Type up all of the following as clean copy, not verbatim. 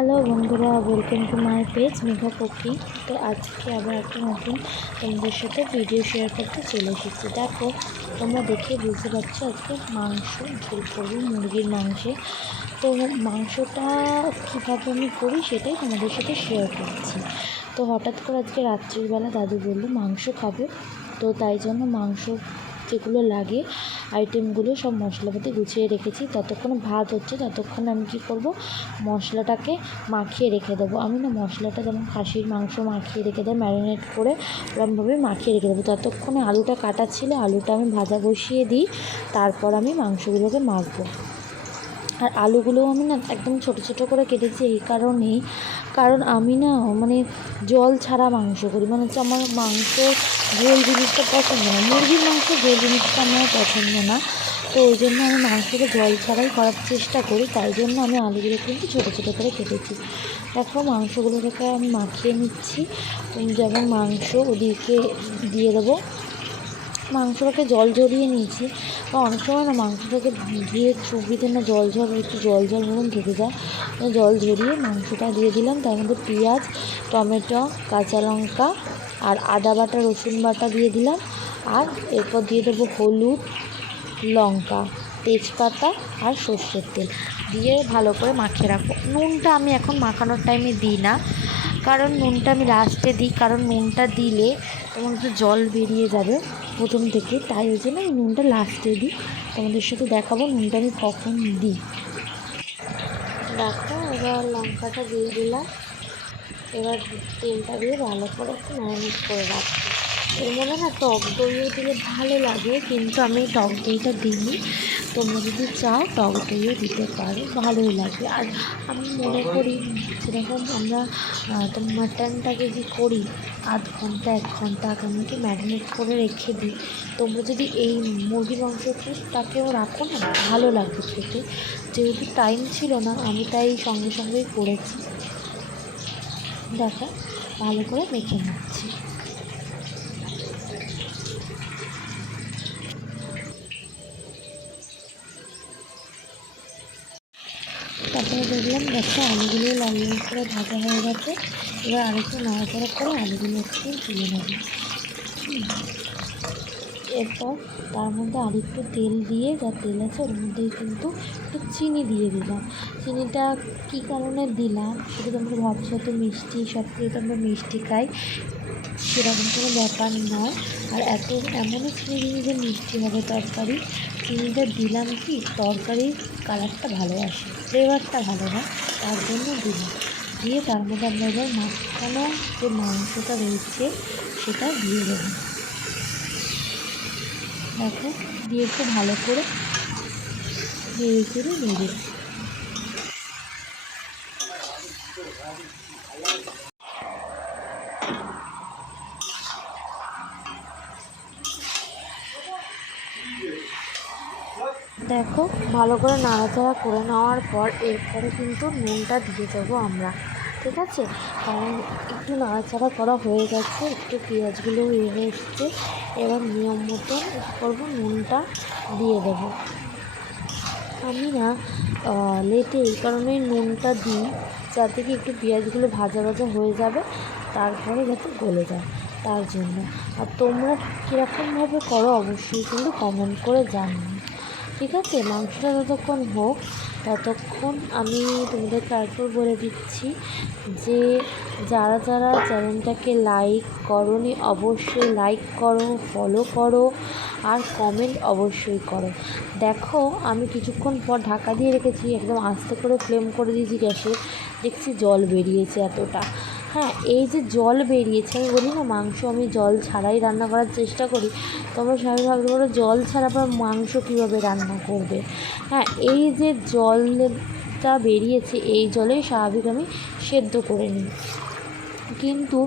Hello বন্ধুরা, welcome to my page Megha cooking. তো আজকে আবার একটা নতুন তোমাদের সাথে ভিডিও শেয়ার করতে চলে এসেছি। দেখো, তোমরা দেখে বুঝতে পারছো আজকে মাংস ঝোল করবো মুরগির মাংসে। তো মাংসটা কীভাবে আমি করি সেটাই তোমাদের সাথে শেয়ার করছি। তো হঠাৎ করে আজকে রাত্রিবেলা দাদু বললো মাংস খাবে, তো তাই জন্য মাংস যেগুলো লাগে আইটেমগুলো সব মশলাপাতি গুছিয়ে রেখেছি। ততক্ষণে ভাত হচ্ছে, ততক্ষণে আমি কী করব, মশলাটাকে মাখিয়ে রেখে দেবো। আমি না মশলাটা যেমন খাসির মাংস মাখিয়ে রেখে দেয় ম্যারিনেট করে, ওরকমভাবে মাখিয়ে রেখে দেবো। ততক্ষণে আলুটা কাটা ছিল, আলুটা আমি ভাজা বসিয়ে দিই, তারপর আমি মাংসগুলোকে মাখবো। আর আলুগুলোও আমি না একদম ছোটো ছোটো করে কেটেছি এই কারণেই, কারণ আমি না জল ছাড়া মাংস করি, হচ্ছে আমার মাংস ঝোল জিনিসটা পছন্দ না, মুরগির মাংস ঝোল জিনিসটা আমার পছন্দ না। তো ওই জন্য আমি মাংসটা জল ছাড়াই করার চেষ্টা করি, তাই জন্য আমি আলুগুলো কিন্তু ছোটো ছোটো করে কেটেছি। দেখো মাংসগুলোকে আমি মাখিয়ে নিচ্ছি, যেমন মাংস ওদিকে দিয়ে দেবো। মাংসটাকে জল ঝরিয়ে নিয়েছি, বা অনেক সময় না মাংসটাকে ধুয়ে চুবিতে না একটু জল মতন থেকে যায়, জল ঝরিয়ে মাংসটা দিয়ে দিলাম। তার মধ্যে পেঁয়াজ, টমেটো, কাঁচা লঙ্কা আর আদা বাটা, রসুন বাটা দিয়ে দিলাম। আর এরপর দিয়ে দেবো হলুদ, লঙ্কা, তেজপাতা আর সর্ষের তেল দিয়ে ভালো করে মাখিয়ে রাখবো। নুনটা আমি এখন মাখানোর টাইমে দিই না, কারণ নুনটা আমি লাস্টে দিই, কারণ নুনটা দিলে তোমার একটু জল বেরিয়ে যাবে প্রথম থেকে, তাই ওই জন্য আমি নুনটা লাস্টে দিই। তোমাদের সাথে দেখাবো নুনটা আমি কখন দিই। দেখো, এবার লঙ্কাটা দিয়ে দিলাম, এবার তেলটা দিয়ে ভালো করে একটু ম্যারিনেট করে রাখবো। এর মধ্যে না টক দইও দিলে ভালো লাগে, কিন্তু আমি টক দইটা দিইনি। তোমরা যদি চাও টক দইও দিতে পারো, ভালোই লাগবে। আর আমি মনে করি যেরকম আমরা মাটনটাকে যে করি আধ ঘন্টা 1 ঘন্টা আগে আমি ম্যারিনেট করে রেখে দিই, তোমরা যদি এই মুরগির মাংসটাকেও রাখো না, ভালো লাগবে খেতে। যেহেতু টাইম ছিল না, আমি তাই সঙ্গে সঙ্গেই করেছি। দেখো ভালো করে মেখে নিচ্ছি। তারপরে দেখলাম দেখো আলুগুলো লাল লাল করে ভাজা হয়ে গেছে। এবার আরেকটু নাড়াচাড়া করে আলুগুলো একটু তুলে নেব। এরপর তার মধ্যে আরেকটু তেল দিয়ে, যা তেল আছে ওর মধ্যেই কিন্তু একটু চিনি দিয়ে দিলাম। চিনিটা কী কারণে দিলাম সেটা তোমরা ভাবছো তো মিষ্টি, সব থেকে তোমরা মিষ্টি খাই, সেরকম কোনো ব্যাপার নয়। আর এমনও চিনি দিই যে মিষ্টি হবে তরকারি। চিনিটা দিলাম কি তরকারির কালারটা ভালো আসে, ফ্লেভারটা ভালো হয়, তার জন্য দিলাম। দিয়ে তার মধ্যে আমরা এবার মাখানো যে মাংসটা রয়েছে সেটা দিয়ে দেবো। দেখো দিয়ে একটু ভালো করে নেড়ে চেড়ে নেড়ে দেখো ভালো করে নাড়াচাড়া করে নেওয়ার পর এরপরে কিন্তু নুনটা দিয়ে দেবো আমরা, ঠিক আছে? কারণ একটু নাড়াচাড়া করা হয়ে গেছে, একটু পেঁয়াজগুলো হয়ে এসছে, এবার নিয়ম মতন করবো নুনটা দিয়ে দেবো। আমি না লেটে এই কারণেই নুনটা দিই, যাতে কি একটু পেঁয়াজগুলো ভাজা ভাজা হয়ে যাবে, তারপরে যাতে গলে যায়, তার জন্য। আর তোমরা কীরকমভাবে করো অবশ্যই কিন্তু কমেন্ট করে জানিও, ঠিক আছে? মাংসটা যতক্ষণ হোক ততক্ষণ আমি তোমাদেরকে আরেকবার বলে দিচ্ছি যে যারা যারা চ্যানেলটাকে লাইক করোনি অবশ্যই লাইক করো, ফলো করো আর কমেন্ট অবশ্যই করো। দেখো আমি কিছুক্ষণ পর ঢাকা দিয়ে রেখেছি, একদম আস্তে করে ফ্লেম করে দিয়েছি গ্যাসে, দেখছি জল বেরিয়েছে এতটা। হ্যাঁ, এই যে জল বেরিয়েছে, আমি বলি না মাংস আমি জল ছাড়াই রান্না করার চেষ্টা করি, তোমরা সবাই ভাবতে পারো জল ছাড়া আবার মাংস কীভাবে রান্না করবে। হ্যাঁ, এই যে জলটা বেরিয়েছে এই জলেই স্বাভাবিক আমি সেদ্ধ করে নিই। কিন্তু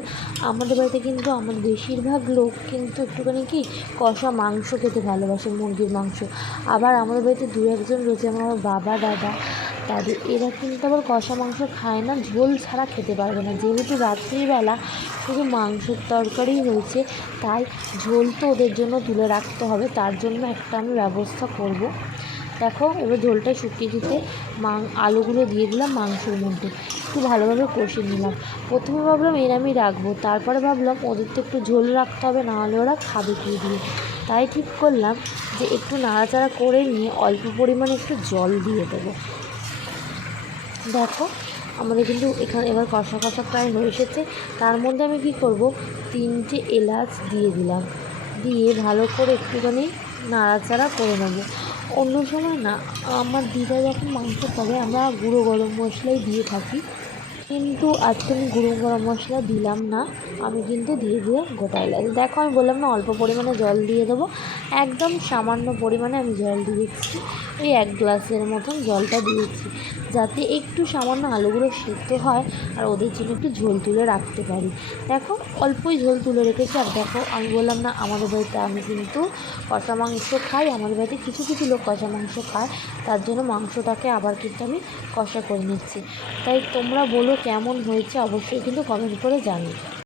আমাদের বাড়িতে কিন্তু আমাদের বেশিরভাগ লোক কিন্তু একটুখানি কি কষা মাংস খেতে ভালোবাসে, মুরগির মাংস। আবার আমাদের বাড়িতে 2-1 জন রয়েছে, আমার বাবা, দাদা, দাদু, এরা কিন্তু আবার কষা মাংস খায় না, ঝোল ছাড়া খেতে পারবে না। যেহেতু রাত্রিবেলা শুধু মাংসের তরকারি হয়েছে, তাই ঝোল তো ওদের জন্য তুলে রাখতে হবে, তার জন্য একটা আমি ব্যবস্থা করব। দেখো এবার ঝোলটা শুকিয়ে দিতে আলুগুলো দিয়ে দিলাম মাংসের মধ্যে, একটু ভালোভাবে কষিয়ে নিলাম। প্রথমে ভাবলাম এর আমি রাখবো, তারপরে ভাবলাম ওদের তো একটু ঝোল রাখতে হবে, নাহলে ওরা খাবে কী দিয়ে। তাই ঠিক করলাম যে একটু নাড়াচাড়া করে নিয়ে অল্প পরিমাণে একটু জল দিয়ে দেবো। দেখো আমাদের কিন্তু এখানে এবার কষা কষা প্রায় হয়ে এসেছে। তার মধ্যে আমি কী করব, 3টে এলাচ দিয়ে দিলাম, দিয়ে ভালো করে একটুখানি নাড়াচাড়া করে নেবো। অন্য সময় না আমার দিদা যখন মাংস করে আমরা গুঁড়ো গরম মশলাই দিয়ে থাকি, কিন্তু আজকে আমি গুঁড়ো গরম মশলা দিলাম না, আমি কিন্তু দিয়ে দিলাম গোটা এলাচ। দেখো আমি বললাম না অল্প পরিমাণে জল দিয়ে দেবো, একদম সামান্য পরিমাণে আমি জল দিয়েছি, ওই 1 গ্লাসের মতন জলটা দিয়েছি, যাতে একটু সামান্য আলুগুলো সিদ্ধ হয় আর ওদের জন্য একটু ঝোল তুলে রাখতে পারি। দেখো অল্পই ঝোল তুলে রেখেছি। আর দেখো আমি বললাম না আমাদের বাড়িতে আমি কিন্তু কষা মাংস খাই, আমাদের বাড়িতে কিছু কিছু লোক কষা মাংস খায়, তার জন্য মাংসটাকে আবার কিন্তু আমি কষা করে নিচ্ছি। তাই তোমরা বলো কেমন হয়েছে, অবশ্যই কিন্তু কমেন্ট করে জানিও।